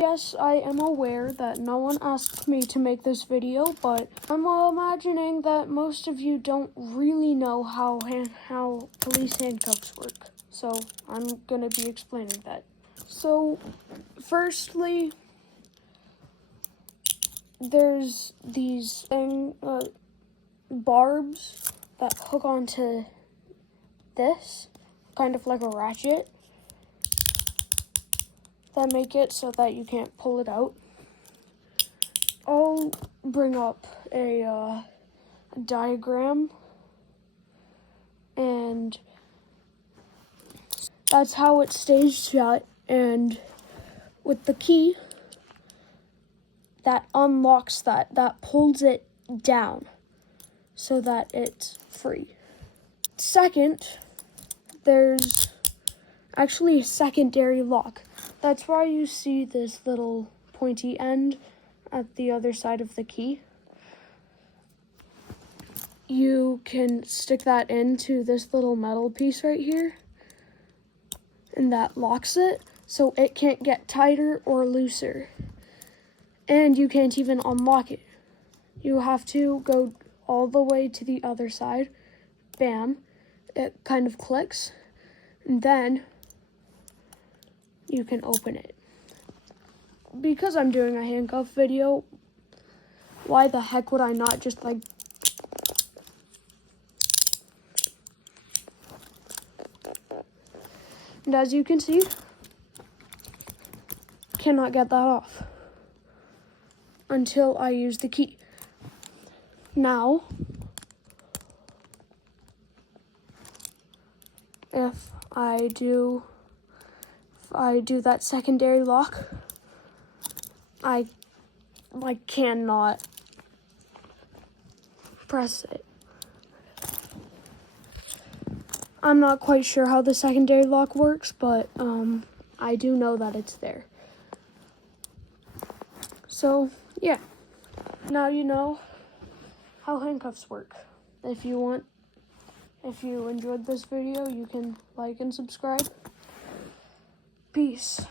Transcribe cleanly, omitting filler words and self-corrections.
Yes, I am aware that no one asked me to make this video, but I'm imagining that most of you don't really know how police handcuffs work. So I'm gonna be explaining that. So, firstly, there's these barbs that hook onto this, kind of like a ratchet, that make it so that you can't pull it out. I'll bring up a diagram, and that's how it stays shut, and with the key that unlocks that pulls it down so that it's free. Second, there's actually a secondary lock. That's why you see this little pointy end at the other side of the key. You can stick that into this little metal piece right here, and that locks it so it can't get tighter or looser. And you can't even unlock it. You have to go all the way to the other side. Bam. It kind of clicks. And then you can open it. Because I'm doing a handcuff video, why the heck would I not just and as you can see, cannot get that off until I use the key. Now, if I do that secondary lock, I cannot press it. I'm not quite sure how the secondary lock works, but I do know that it's there. So, yeah. Now you know how handcuffs work. If you enjoyed this video, you can like and subscribe. Peace.